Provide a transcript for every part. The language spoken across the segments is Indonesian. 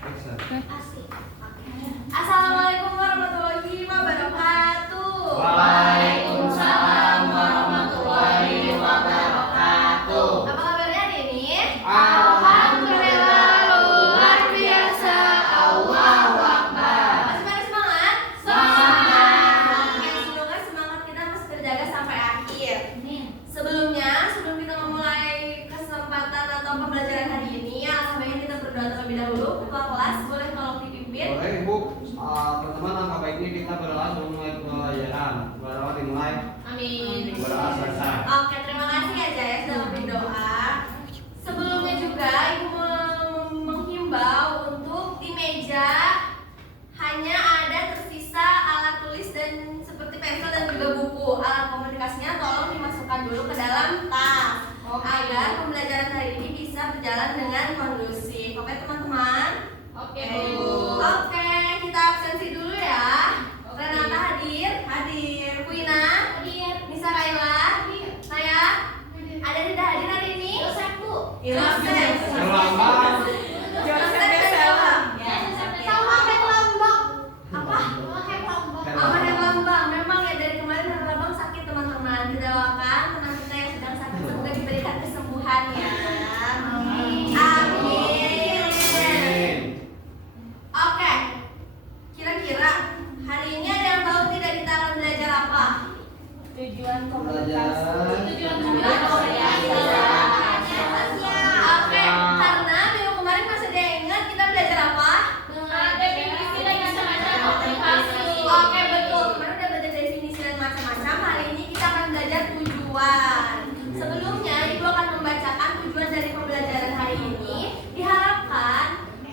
Assalamualaikum warahmatullahi wabarakatuh. Waalaikumsalam warahmatullahi wabarakatuh. Apa kabarnya hari ini? Alhamdulillah luar biasa. Allahu Akbar. Masih pada semangat? Semangat. Oke, semoga semangat kita masih terjaga sampai akhir. Sebelum kita memulai kesempatan atau pembelajaran hari ini, alhamdulillah kita berdoa terlebih dahulu. Ketua kelas boleh tolong dipimpin. Boleh Ibu, teman-teman langkah baiknya kita berdoa sebelum mulai pembelajaran. Berdoa dimulai. Amin. Berdoa selesai. Oke, terima kasih ya Jaya sudah berdoa. Sebelumnya juga Ibu menghimbau untuk di meja hanya ada tersisa alat tulis dan seperti pensel dan juga buku. Alat komunikasinya tolong dimasukkan dulu ke dalam tas agar pembelajaran hari ini bisa berjalan dengan kondusif. Oke teman-teman? Oke, Bu. Oke, kita absensi dulu ya. Renata hadir? Hadir. Kuina? Hadir. Nisa Kaila? Hadir. Naya? Ada tidak hadir hari ini? Yosef, Bu. Yosef. Selamat. Yosef Bella. Ya. Sama Herlambang. Apa? Herlambang. Herlambang. Memang ya dari kemarin Herlambang sakit teman-teman. Didoakan teman kita yang sedang sakit semoga diberikan kesembuhan ya. Amin. Oke. Kira-kira hari ini ada yang tahu tidak kita akan belajar apa? Tujuan Pembelajaran. Oke, karena minggu kemarin masih ada yang ingat kita belajar apa? Definisi dan macam-macam komunikasi. Oke, betul. Kemarin udah belajar definisi dan macam-macam. Hari ini kita akan belajar tujuan. Sebelumnya, Ibu akan membacakan tujuan dari pembelajaran hari ini. Diharapkan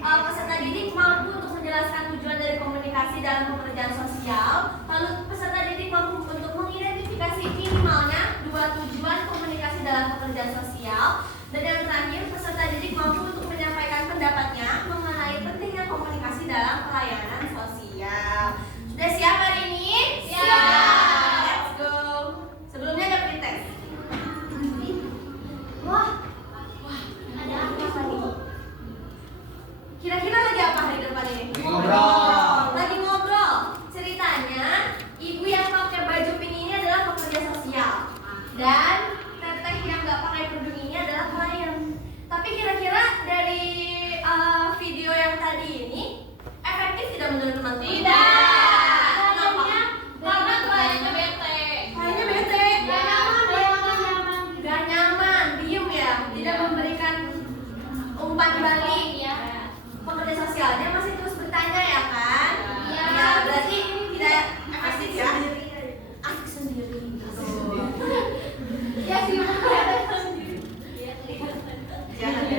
peserta didik mampu untuk menjelaskan tujuan dari komunikasi dalam pekerjaan sosial. Lalu peserta didik mampu untuk mengidentifikasi minimalnya 2 tujuan komunikasi dalam pekerjaan sosial. Dan yang terakhir, peserta didik mampu untuk menyampaikan pendapatnya mengenai pentingnya komunikasi dalam pelayanan sosial. Sudah siap hari ini? Siap. Let's go. Sebelumnya ada pretest. Wah, ada apa tadi? Kira-kira lagi apa hari depan ini? Ngobrol. Lagi ngobrol. Ceritanya, ibu yang pakai baju pink ini adalah pekerja sosial. Dan teteh yang nggak pakai kerudung ini adalah klien. Tapi kira-kira dari video yang tadi ini efektif tidak menurut teman-teman? Tidak. Kenapa? Karena kliennya bete. Kliennya bete. Gak nyaman, diem ya, tidak memberikan umpan balik. Pekerja sosialnya masih terus bertanya ya kan? Iya. Ya, berarti tidak efektif ya? Asik sendiri. Ya sih, jangan ya.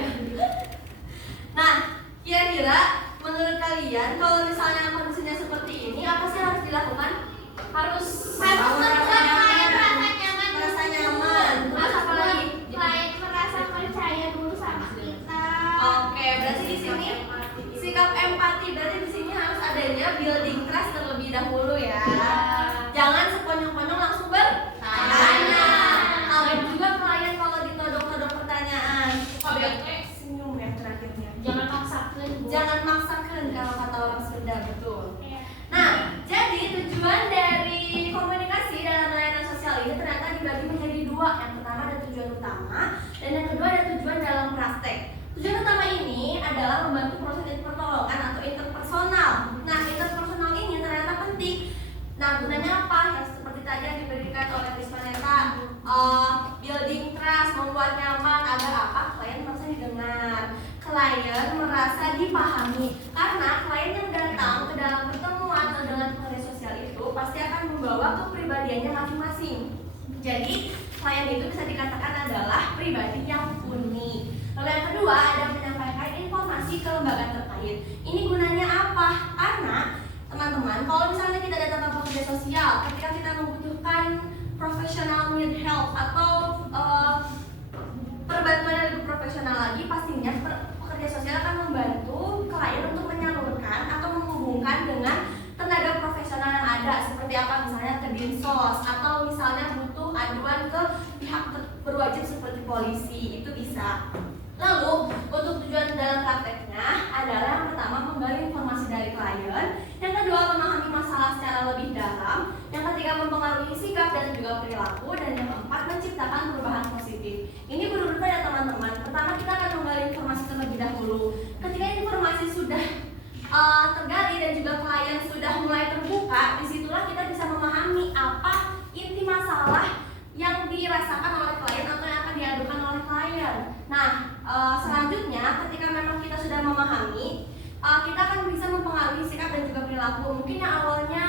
Nah, kira-kira menurut kalian kalau misalnya kondisinya seperti ini, apa sih harus dilakukan? Harus merasa nyaman. Terus apa lagi? Oke, berarti di sini sikap empati berarti di sini harus adanya building trust terlebih dahulu ya. Jangan sekonyong-konyong langsung bertanya. Awet juga klien kalau ditodong-todong pertanyaan. Senyum ya terakhirnya. Jangan maksakan, Bu. Jangan maksakan kalau kata orang Sunda, betul. Nah, jadi tujuan dari komunikasi dalam layanan sosial ini ternyata dibagi menjadi 2. Yang pertama ada tujuan utama dan yang kedua ada tujuan dalam praktek. Tujuan utama ini adalah membantu proses pertolongan atau interpersonal. Nah, interpersonal ini ternyata penting. Nah, gunanya apa? Yang seperti tadi yang diberikan oleh Rismaneta, building trust, membuat nyaman agar apa? Klien merasa didengar, klien merasa dipahami. Karena klien yang datang ke dalam pertemuan atau dengan pekerja sosial itu pasti akan membawa kepribadiannya masing-masing. Jadi, klien itu bisa dikatakan adalah pribadi yang unik. Lalu yang kedua ada menyampaikan informasi ke lembaga terkait. Ini gunanya apa? Karena teman-teman, kalau misalnya kita datang ke pekerja sosial, ketika kita membutuhkan professional need help atau perbantuan yang lebih profesional lagi, pastinya pekerja sosial akan membantu klien untuk menyalurkan atau menghubungkan dengan tenaga profesional yang ada, seperti apa misalnya ke Dinsos atau misalnya butuh aduan ke pihak berwajib seperti polisi, itu bisa. Lalu untuk tujuan dalam prakteknya adalah yang pertama Ketika informasi sudah tergali dan juga klien sudah mulai terbuka, disitulah kita bisa memahami apa inti masalah yang dirasakan oleh klien atau yang akan diadukan oleh klien. Nah, selanjutnya ketika memang kita sudah memahami, kita akan bisa mempengaruhi sikap dan juga perilaku. Mungkin yang awalnya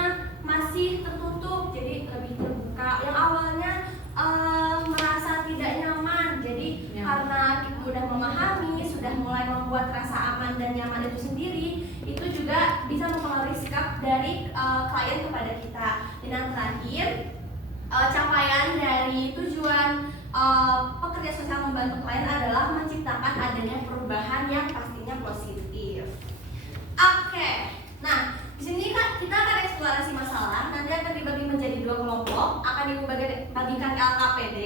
masih tertutup jadi lebih terbuka, yang awalnya merasa tidak nyaman, jadi karena kita sudah memahami, sudah mulai membuat rasa aman dan nyaman itu sendiri, itu juga bisa mempengaruhi sikap dari klien kepada kita. Dan yang terakhir, capaian dari tujuan pekerja sosial membantu klien adalah menciptakan adanya perubahan yang pastinya positif. Oke, nah di sini kan kita akan eksplorasi masalah, nanti akan dibagi menjadi 2 kelompok, akan dibagikan LKPD.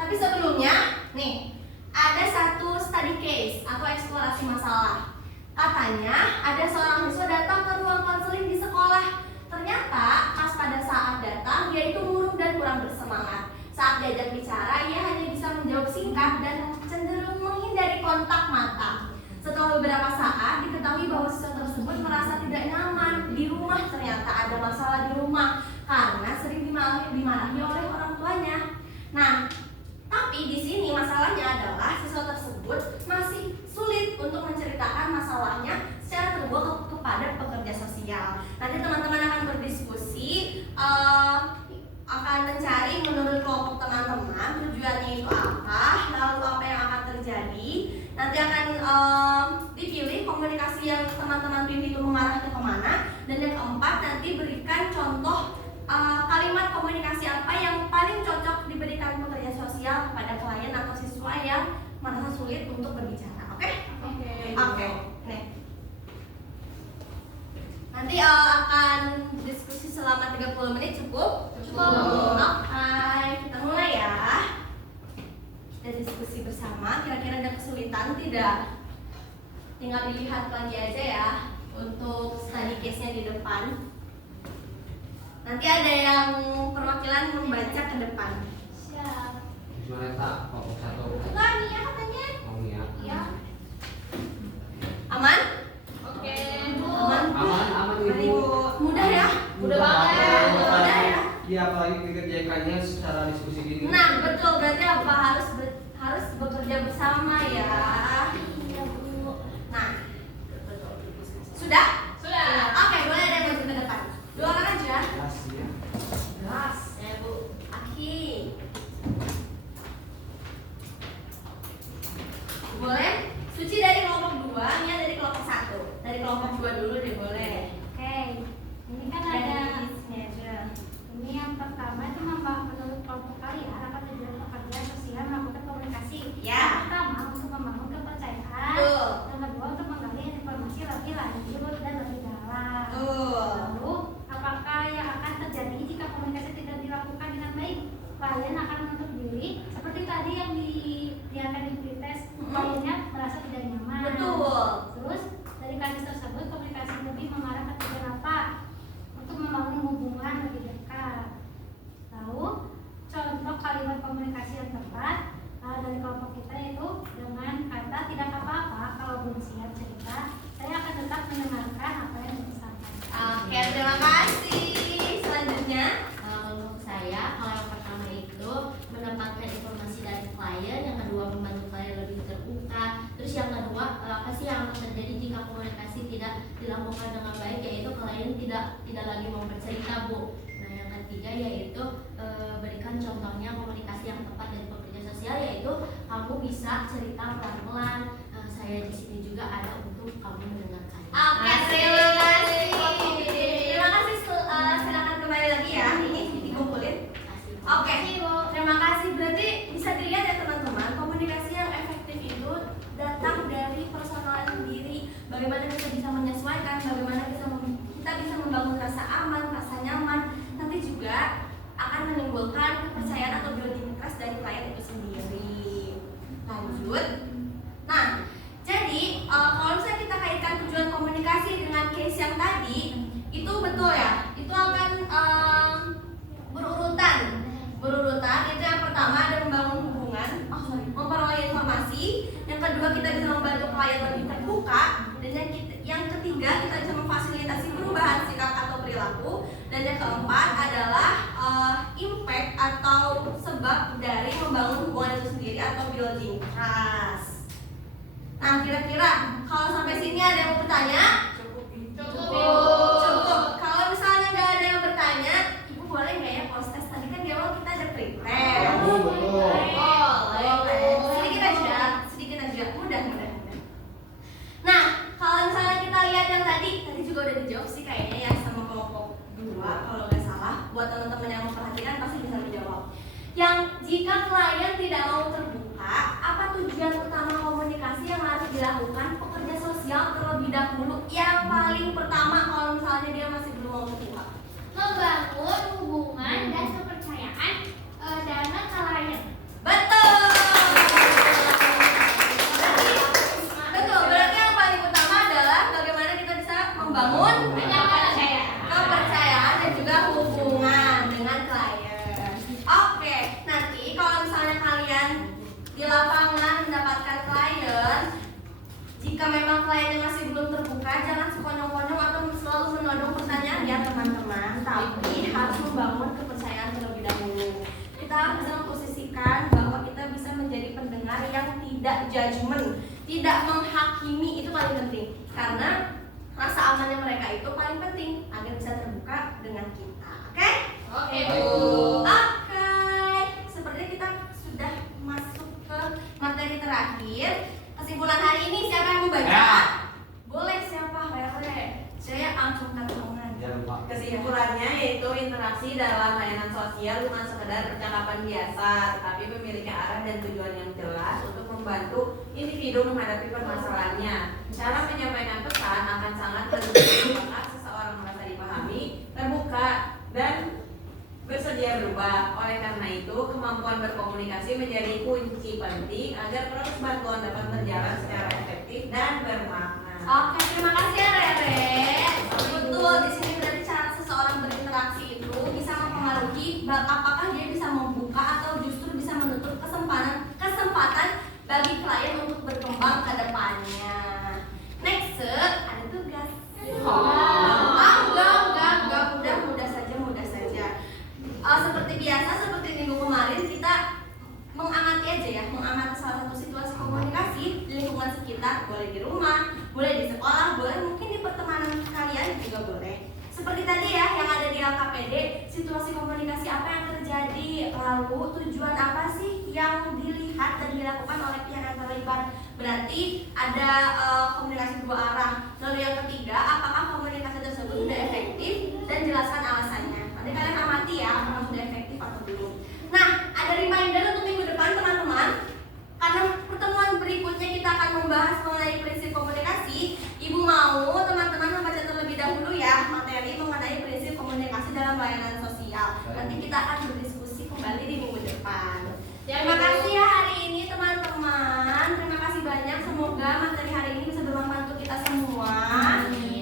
Tapi sebelumnya, nih ada satu study case atau eksplorasi masalah. Katanya ada seorang siswa datang ke ruang konseling di sekolah. Ternyata pas pada saat datang dia itu murung dan kurang bersemangat. Saat diajak bicara, ia hanya bisa menjawab singkat dan cenderung menghindari kontak mata. Setelah beberapa saat diketahui bahwa siswa tersebut merasa tidak nyaman di rumah. Ternyata ada masalah di rumah karena sering dimarahi oleh orang tuanya. Nah, tapi di sini masalahnya adalah siswa tersebut masih sulit untuk menceritakan masalahnya secara terbuka kepada pekerja sosial. Nanti teman-teman akan berdiskusi, akan mencari menurut kelompok teman-teman tujuannya itu apa, lalu apa yang akan terjadi. Nanti akan dipilih komunikasi yang teman-teman pilih itu mengarahnya kemana. Dan yang keempat, nanti berikan contoh kalimat komunikasi apa yang paling cocok diberikan pekerja sosial kepada klien atau siswa yang merasa sulit untuk berbicara. Oke? Oke. Nih. Nanti akan diskusi selama 30 menit cukup? Oke, kita mulai ya. Kita diskusi bersama, kira-kira ada kesulitan tidak? Tinggal dilihat lagi aja ya untuk study case-nya di depan. Nanti ada yang perwakilan membaca ke depan. Siap. Gimana tak? Kelompok 1. Enggak, Mia katanya. Oh iya. Iya. Aman? Oke. Aman? Aman Mari, Ibu. Bu. Mudah ya? Mudah banget. Mudah ya? Iya, apalagi dikerjakannya secara diskusi gini. Nah, betul, berarti apa? Harus bekerja bersama ya. Iya, Bu. Nah, sudah? Sudah. Oke, boleh ada yang maju ke depan. 2 orang aja. Jelas ya. Jelas ya, Bu. Aki. Boleh? Suci dari kelompok 2, Nia dari kelompok 1. Dari kelompok 2 dulu deh, boleh. Oke. Ini kan Dari ada sini aja. ini yang pertama itu menurut kelompok kalian apa tujuan pekerja sosial melakukan komunikasi. Ya. Yang pertama untuk membangun kepercayaan. Betul. Yang kedua untuk menggali informasi lebih lanjut dan lebih dalam. Betul. Lalu apakah yang akan terjadi jika komunikasi tidak dilakukan dengan baik? Klien akan menutup diri seperti tadi yang diakan di tes, kliennya merasa tidak nyaman. Betul. Terus dari kasus tersebut komunikasi lebih mengarah ke tujuan apa? Untuk membangun hubungan lebih dekat. Lalu contoh kalimat komunikasi yang tepat dari kelompok kita itu dengan kata tidak apa-apa kalau belum siap cerita, saya akan tetap mendengarkan apa yang disampaikan. Oke, terima kasih. Selanjutnya, Untuk saya, kalau yang pertama itu mendapatkan informasi dari klien, yang kedua membantu klien lebih terbuka, terus yang kedua apa sih yang akan terjadi jika komunikasi tidak dilakukan dengan baik, yaitu klien tidak lagi mau bercerita, Bu. Nah, yang ketiga yaitu berikan contohnya komunikasi yang tepat dari pekerja sosial, yaitu kamu bisa cerita pelan-pelan. Saya di sini juga ada untuk kamu mendengarkan. oke, terima kasih. Terima kasih. Silakan kembali lagi ya. Ini dikumpulin. Oke, terima kasih. Berarti bisa dilihat ya teman-teman, komunikasi yang efektif itu datang dari personal sendiri. Bagaimana kita bisa menyesuaikan, bagaimana kita bisa membangun rasa aman, rasa nyaman. Nanti juga akan menimbulkan kepercayaan atau building trust dari klien itu sendiri. Lanjut. Nah, jadi kalau misalnya kita kaitkan tujuan komunikasi dengan case yang tadi, itu betul ya. Itu akan berurutan. Itu yang pertama ada membangun hubungan, memperoleh informasi, yang kedua kita bisa membantu klien lebih terbuka, dan yang ketiga kita bisa memfasilitasi perubahan sikap atau perilaku, dan yang keempat adalah impact atau sebab dari membangun hubungan itu sendiri atau building trust. Nah, kira-kira kalau sampai sini ada yang mau bertanya? Cukup. Kalau misalnya nggak ada yang bertanya, ibu boleh nggak ya post test? Tadi kan di awal kita ada prepare. Betul. Sedikit aja, mudah. Nah, kalau misalnya kita lihat yang tadi juga udah dijawab sih kayaknya ya sama kelompok 2 kalau nggak salah. Buat teman-teman yang memperhatikan pasti bisa menjawab. Yang jika klien tidak mau terbuka, apa tujuan utama komunikasi yang harus dilakukan pekerja sosial terlebih dahulu? Yang paling pertama kalau misalnya dia masih belum mau terbuka, Membangun hubungan dan kepercayaan dengan klien. betul. Berarti yang paling utama adalah bagaimana kita bisa membangun kepercayaan dan juga hubungan dengan klien. Oke, nanti kalau misalnya kalian di lapangan mendapatkan klien, jika memang kliennya masih belum terbuka, jangan sekonyong-konyong atau selalu menodong pertanyaan ya teman-teman, tapi harus membangun kepercayaan terlebih dahulu. Kita harus bisa memposisikan bahwa kita bisa menjadi pendengar yang tidak judgement, tidak menghakimi, itu paling penting. Karena rasa amannya mereka itu paling penting agar bisa terbuka dengan kita. Oke? Oke, Oke. Sepertinya kita sudah masuk ke materi terakhir. Kesimpulan hari ini siapa yang membaca? Ya. Boleh siapa? Rere. Saya acungkan tangan. Jangan lupa. Kesimpulannya yaitu interaksi dalam layanan sosial bukan sekedar percakapan biasa, tetapi memiliki arah dan tujuan yang jelas untuk membantu individu menghadapi permasalahannya. Cara menyampaikan pesan akan sangat berpengaruh apakah seseorang merasa dipahami, terbuka, dan bersedia berubah. Oleh karena itu, kemampuan berkomunikasi menjadi kunci penting agar proses bantuan dapat berjalan secara efektif dan bermakna. Oke, terima kasih ya Rere. Betul, di sini berarti cara seseorang berinteraksi itu bisa mempengaruhi apakah dia bisa membuka atau justru bisa menutup kesempatan bagi klien untuk berkembang ke depannya. Next, ada tugas. Enggak, mudah saja. Seperti biasa, seperti minggu kemarin kita mengamati aja ya, mengamati salah satu situasi komunikasi di lingkungan sekitar, boleh di rumah, boleh di sekolah, boleh mungkin di pertemanan kalian juga boleh. Seperti tadi ya, yang ada di LKPD, situasi komunikasi apa yang terjadi, lalu tujuan apa sih yang dilihat dan dilakukan oleh pihak yang terlibat. Berarti ada komunikasi dua arah. Lalu yang ketiga, apakah komunikasi tersebut sudah efektif dan jelaskan alasannya. Nanti kalian amati ya, apakah sudah efektif atau belum. Nah, ada reminder untuk minggu depan teman-teman. Karena pertemuan berikutnya kita akan membahas mengenai prinsip komunikasi. Ibu mau teman-teman membaca terlebih dahulu ya materi mengenai prinsip komunikasi dalam layanan sosial. Nanti kita akan berdiskusi kembali di minggu depan. Terima kasih ya hari ini teman-teman. Terima kasih banyak. Semoga materi hari ini bisa bermanfaat untuk kita semua.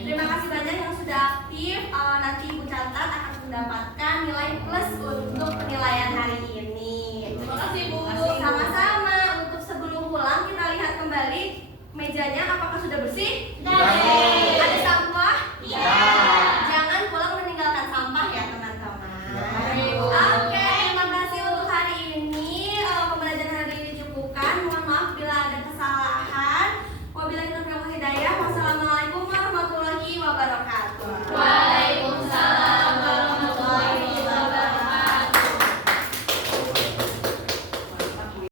Terima kasih banyak yang sudah aktif. Nanti Ibu catat akan mendapatkan nilai plus untuk penilaian hari ini. Terima kasih Bu. Sama-sama. Untuk sebelum pulang kita lihat kembali mejanya apakah sudah bersih? Sudah.